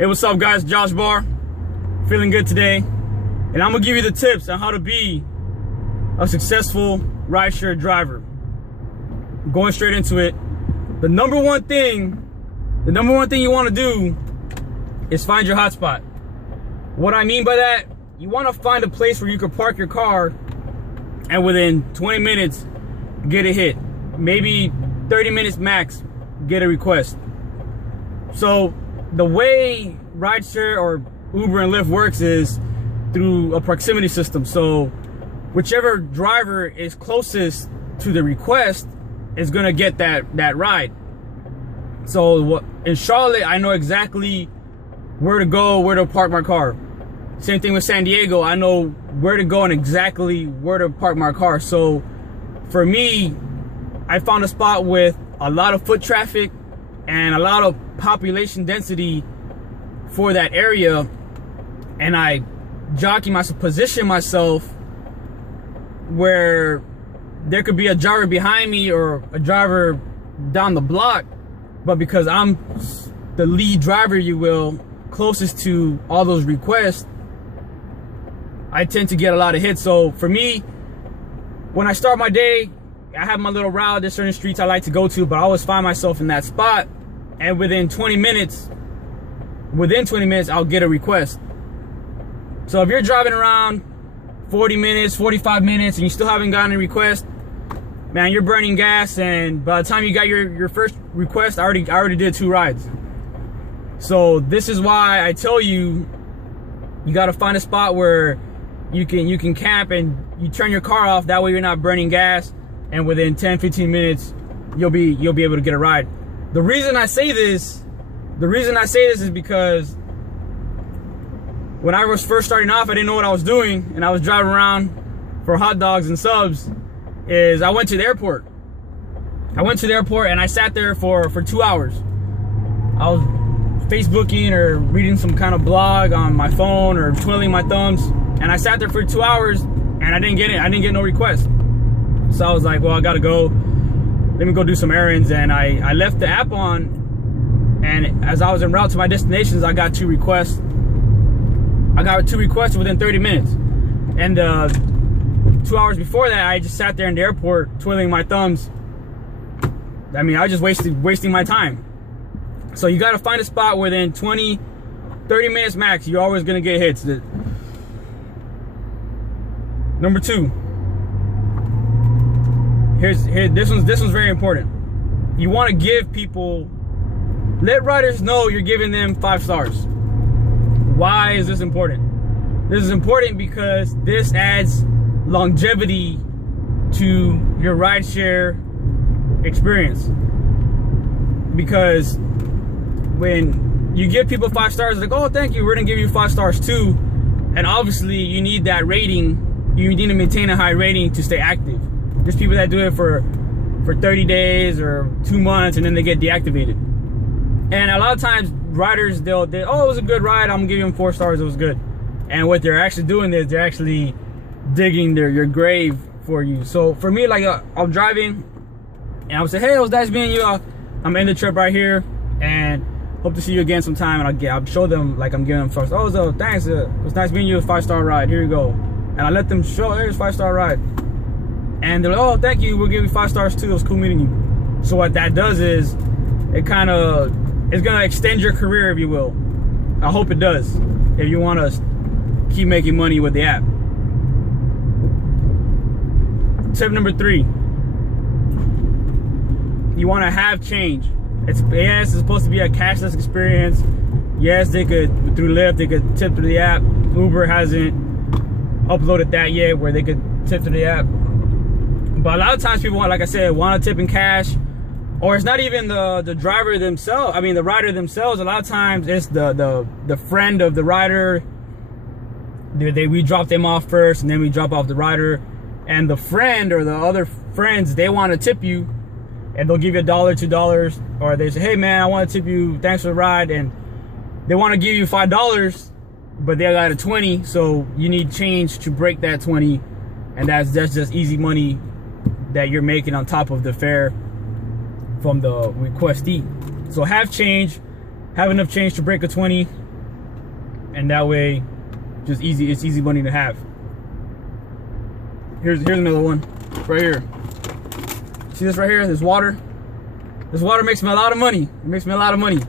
Hey, what's up guys? Josh Barr, feeling good today, and I'm gonna give you the tips on how to be a successful rideshare driver. Going straight into it, the number one thing you want to do is find your hotspot. What I mean by that, you want to find a place where you can park your car and within 20 minutes get a hit, maybe 30 minutes max, get a request. So the way rideshare or Uber and Lyft works is through a proximity system. So whichever driver is closest to the request is gonna get that ride. So in Charlotte, I know exactly where to go, where to park my car. Same thing with San Diego, I know where to go and exactly where to park my car. So for me, I found a spot with a lot of foot traffic and a lot of population density for that area, and I position myself where there could be a driver behind me or a driver down the block, but because I'm the lead driver, you will, closest to all those requests, I tend to get a lot of hits. So for me, when I start my day, I have my little route. There's certain streets I like to go to, but I always find myself in that spot, and within 20 minutes, I'll get a request. So if you're driving around 40 minutes, 45 minutes, and you still haven't gotten a request, man, you're burning gas, and by the time you got your first request, I already did 2 rides. So this is why I tell you, you gotta find a spot where you can camp and you turn your car off, that way you're not burning gas, and within 10-15 minutes you'll be able to get a ride. The reason I say this is because when I was first starting off, I didn't know what I was doing, and I was driving around for hot dogs and subs. I went to the airport and I sat there for 2 hours. I was Facebooking or reading some kind of blog on my phone or twiddling my thumbs, and I sat there for 2 hours and I didn't get no request. So I was like, well, I gotta go, let me go do some errands, and I left the app on, and as I was en route to my destinations, I got 2 requests. I got 2 requests within 30 minutes. And 2 hours before that, I just sat there in the airport twiddling my thumbs. I mean, I was just wasting my time. So you gotta find a spot within 20, 30 minutes max, you're always gonna get hits. Number 2. This one's very important. You wanna give people, let riders know you're giving them 5 stars. Why is this important? This is important because this adds longevity to your rideshare experience. Because when you give people 5 stars, like, oh, thank you, we're gonna give you 5 stars too. And obviously you need that rating. You need to maintain a high rating to stay active. There's people that do it for 30 days or 2 months and then they get deactivated. And a lot of times riders, they'll oh, it was a good ride, I'm gonna give them 4 stars, it was good. And what they're actually doing is they're actually digging your grave for you. So for me, like, I'm driving and I would say, hey, it was nice meeting you. I'm ending the trip right here and hope to see you again sometime. And I'll show them, like, I'm giving them first. Oh, so thanks, it was nice meeting you, a 5-star ride, here you go. And I let them show, here's a 5-star ride. And they're like, oh, thank you, we'll give you 5 stars too, it was cool meeting you. So what that does is, it's gonna extend your career, if you will. I hope it does, if you wanna keep making money with the app. Tip number 3. You wanna have change. It's supposed to be a cashless experience. Yes, they could, through Lyft, they could tip through the app. Uber hasn't uploaded that yet where they could tip through the app. But a lot of times people want, like I said, want to tip in cash, or it's not even the driver themselves. I mean, the rider themselves. A lot of times it's the friend of the rider. We drop them off first, and then we drop off the rider. And the friend or the other friends, they want to tip you, and they'll give you $1, $2, or they say, hey man, I want to tip you, thanks for the ride, and they want to give you $5, but they got a 20, so you need change to break that 20, and that's just easy money that you're making on top of the fare from the requestee. So have change, have enough change to break a 20, and that way, just easy. It's easy money to have. Here's another one, right here. See this right here? This water. This water makes me a lot of money. It makes me a lot of money.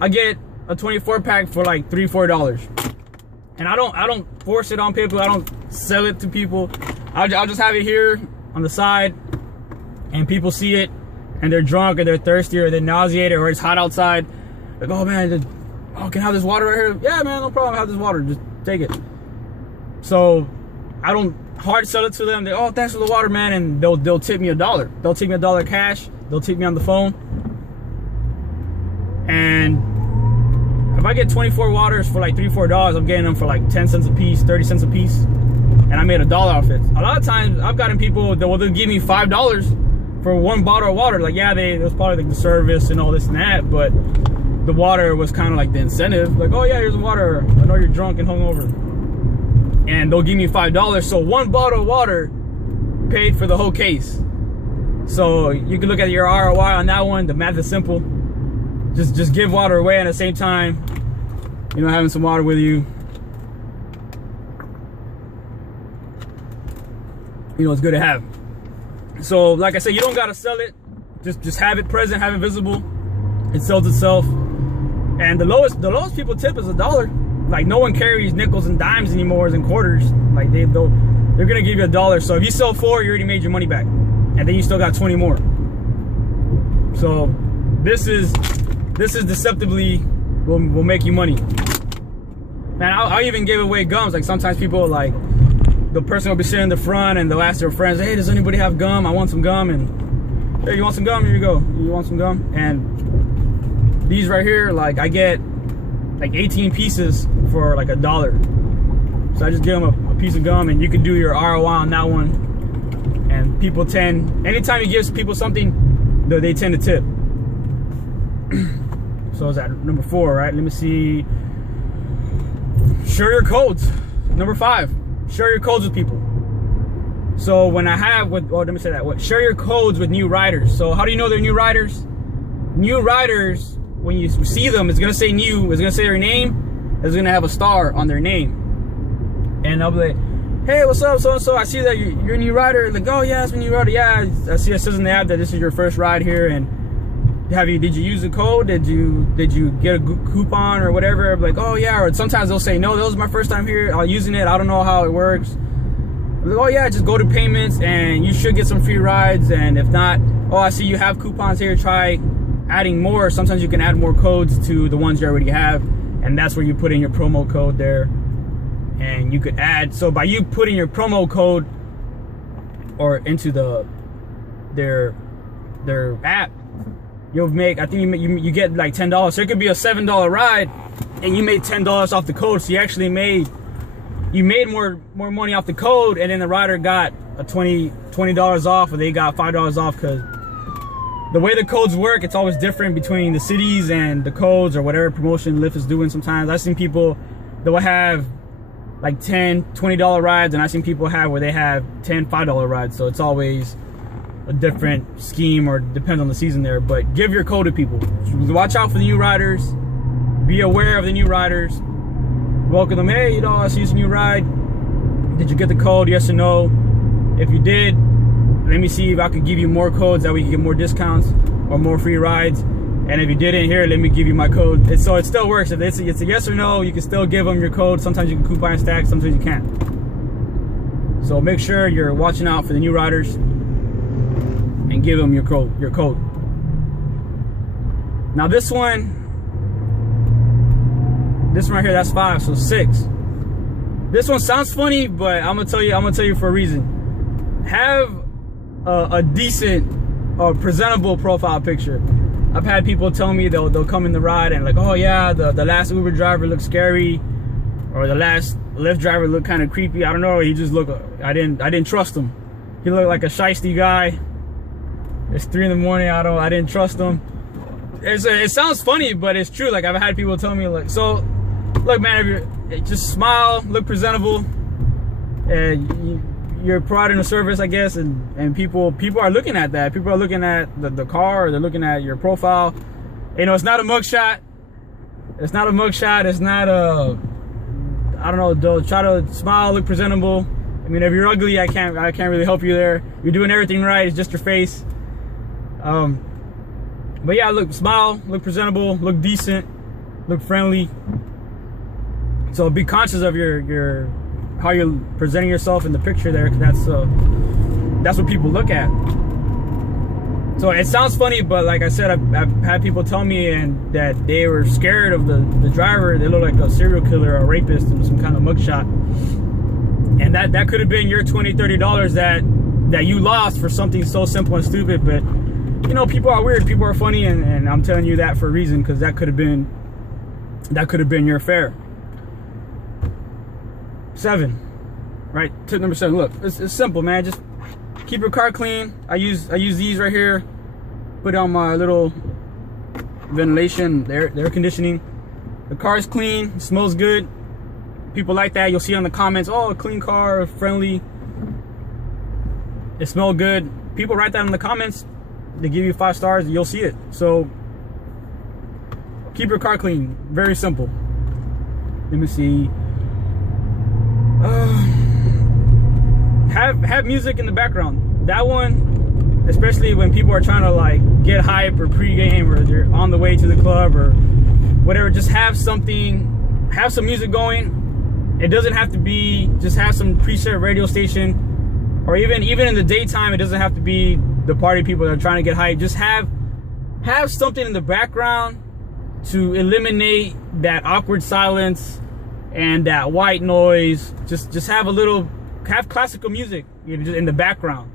I get a 24 pack for like $3-4, and I don't force it on people. I don't sell it to people. I'll just have it here on the side, and people see it, and they're drunk, or they're thirsty, or they're nauseated, or it's hot outside. Like, oh man, can I have this water right here? Yeah, man, no problem. I have this water. Just take it. So I don't hard sell it to them. They, oh, thanks for the water, man, and they'll tip me $1. They'll tip me $1 cash. They'll tip me on the phone. And if I get 24 waters for like $3-4, I'm getting them for like 10 cents a piece, 30 cents a piece, and I made $1 off it. A lot of times I've gotten people that will give me $5 for one bottle of water. Like, yeah, it was probably like the service and all this and that, but the water was kind of like the incentive. Like, oh yeah, here's the water. I know you're drunk and hungover. And they'll give me $5. So one bottle of water paid for the whole case. So you can look at your ROI on that one. The math is simple. Just give water away, and at the same time, you know, having some water with you, you know, it's good to have. So like I said, you don't gotta sell it. Just have it present, have it visible. It sells itself. And the lowest people tip is $1. Like, no one carries nickels and dimes anymore and quarters. Like, they're gonna give you $1. So if you sell 4, you already made your money back, and then you still got 20 more. So this is deceptively will make you money. Man, I'll even give away gums. Like, sometimes people, like, the person will be sitting in the front, and they'll ask their friends, hey, does anybody have gum? I want some gum. And hey, you want some gum? Here you go. You want some gum? And these right here, like, I get like 18 pieces for like $1. So I just give them a piece of gum, and you can do your ROI on that one. And people anytime you give people something, they tend to tip. So is that number 4, right? Let me see. Share your codes. Number 5, share your codes with people. So when I have let me say that. Share your codes with new riders. So how do you know they're new riders? New riders, when you see them, it's gonna say new, it's gonna say their name, it's gonna have a star on their name. And I'll be like, hey, what's up, so-and-so, I see that you're a new rider. Like, oh yeah, it's a new rider. Yeah, I see it says in the app that this is your first ride here, and did you use the code? Did you get a coupon or whatever? I'm like, oh yeah. Or sometimes they'll say, no, that was my first time here, I'm using it, I don't know how it works. I'm like, oh yeah, just go to payments and you should get some free rides. And if not, oh, I see you have coupons here, try adding more. Sometimes you can add more codes to the ones you already have, and that's where you put in your promo code there, and you could add. So by you putting your promo code or into their app, you'll make, I think you get like $10. So it could be a $7 ride, and you made $10 off the code. So you made more money off the code, and then the rider got a $20 off, or they got $5 off. Because the way the codes work, it's always different between the cities and the codes, or whatever promotion Lyft is doing. Sometimes I've seen people that will have like $10, $20 rides, and I've seen people have where they have $10, $5 rides. So it's always a different scheme, or depends on the season there. But give your code to people. Watch out for the new riders. Be aware of the new riders. Welcome them. Hey, you know, I see this new ride. Did you get the code? Yes or no? If you did, let me see if I could give you more codes that we can get more discounts or more free rides. And if you didn't, here, let me give you my code. So it still works. If it's a yes or no, you can still give them your code. Sometimes you can coupon stack, sometimes you can't. So make sure you're watching out for the new riders and give them your code. Now this one right here, that's 5, so 6. This one sounds funny, but I'm gonna tell you for a reason. Have a decent or presentable profile picture. I've had people tell me they'll come in the ride and like, oh yeah, the last Uber driver looked scary, or the last Lyft driver looked kind of creepy. I don't know, he just looked, I didn't trust him. He looked like a shiesty guy. It's 3 in the morning, I didn't trust him. It sounds funny, but it's true. Like, I've had people tell me, like, so look, man, if just smile, look presentable, and you're providing a service, I guess, and people are looking at that. People are looking at the car, or they're looking at your profile. You know, it's not a mugshot. It's not a mugshot. It's not a, I don't know, they'll try to smile, look presentable. I mean, if you're ugly, I can't really help you there. You're doing everything right, it's just your face. But yeah, look, smile, look presentable, look decent, look friendly. So be conscious of your how you're presenting yourself in the picture there, because that's what people look at. So it sounds funny, but like I said, I've had people tell me that they were scared of the driver. They look like a serial killer or a rapist and some kind of mugshot. And that could have been your $20, $30 that you lost for something so simple and stupid. But you know, people are weird, people are funny, and I'm telling you that for a reason, because that could have been your fare. 7, right? Tip number 7. Look, it's simple, man. Just keep your car clean. I use these right here. Put on my little ventilation, air conditioning. The car is clean, smells good. People like that. You'll see on the comments, oh, a clean car, friendly. It smells good. People write that in the comments. They give you 5 stars. You'll see it. So keep your car clean. Very simple. Let me see. Have music in the background. That one, especially when people are trying to like get hype or pregame, or they're on the way to the club or whatever, just have something, have some music going. It doesn't have to be, just have some preset radio station, or even in the daytime, it doesn't have to be the party people that are trying to get hype. Just have something in the background to eliminate that awkward silence and that white noise. Just have classical music in the background.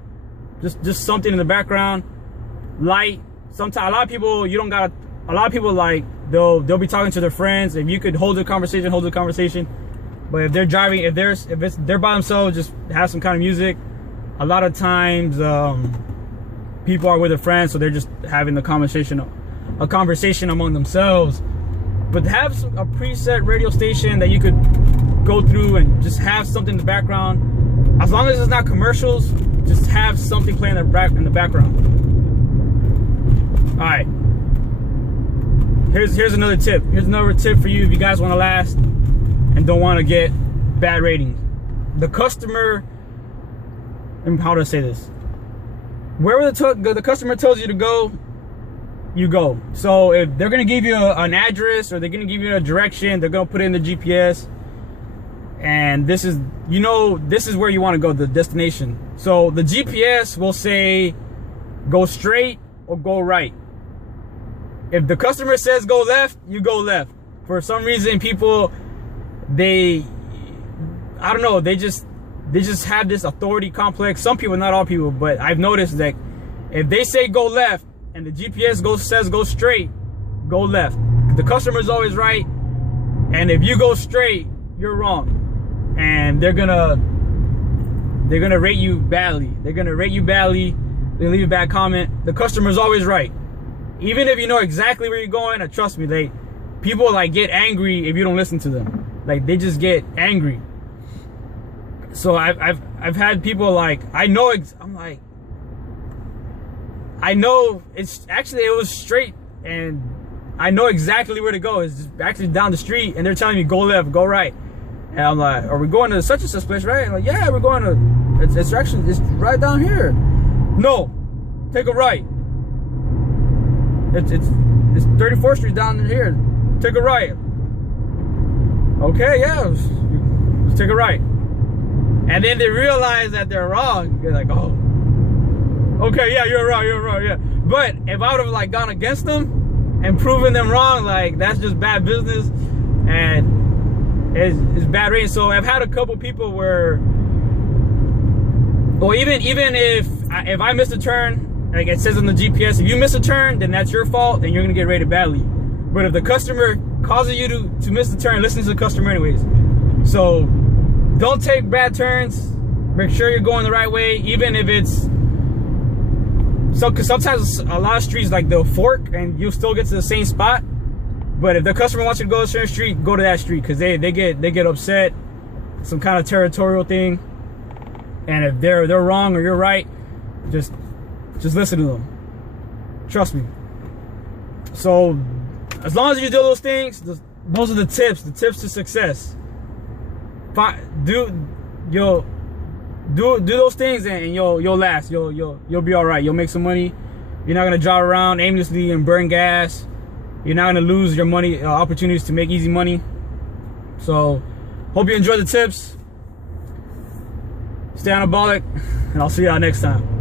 Just something in the background, light. Sometimes a lot of people like they'll be talking to their friends. If you could hold the conversation, hold the conversation. But if they're driving, if they're by themselves, just have some kind of music. A lot of times people are with their friends, so they're just having a conversation among themselves. But have a preset radio station that you could go through and just have something in the background. As long as it's not commercials, just have something playing in the background. All right. Here's another tip. Here's another tip for you if you guys want to last and don't want to get bad ratings. The customer, and how do I say this? Wherever the customer tells you to go, you go. So if they're gonna give you an address, or they're gonna give you a direction, they're gonna put it in the GPS, and this is where you want to go, the destination. So the GPS will say go straight or go right. If the customer says go left, you go left. For some reason, people, I don't know, they just have this authority complex. Some people, not all people, but I've noticed that if they say go left and the GPS says go straight, go left. The customer's always right, and if you go straight, you're wrong. And they're gonna rate you badly. They're gonna leave a bad comment. The customer's always right. Even if you know exactly where you're going, trust me, people like get angry if you don't listen to them. Like, they just get angry. So I've had people like, I know it was straight, and I know exactly where to go. It's actually down the street, and they're telling me go left, go right. And I'm like, are we going to such and such place, right? I'm like, yeah, we're going to, it's right down here. No, take a right. It's 34th Street down here. Take a right. Okay, yeah, let's take a right. And then they realize that they're wrong. They're like, oh, okay, yeah, you're wrong, yeah. But if I would have like gone against them and proven them wrong, like, that's just bad business, and it's bad rating. So I've had a couple people where, well, even if I miss a turn, like it says on the GPS, if you miss a turn, then that's your fault, and you're gonna get rated badly. But if the customer causes you to miss the turn, listen to the customer anyways. So don't take bad turns. Make sure you're going the right way, even if it's because sometimes a lot of streets, like, they'll fork and you'll still get to the same spot. But if the customer wants you to go to a certain street, go to that street, because they get upset, some kind of territorial thing. And if they're wrong or you're right, just listen to them. Trust me. So as long as you do those things, those are the tips to success. Do those things and you'll last. You'll be all right. You'll make some money. You're not gonna drive around aimlessly and burn gas. You're not gonna lose your money, opportunities to make easy money. So, hope you enjoy the tips. Stay anabolic, and I'll see y'all next time.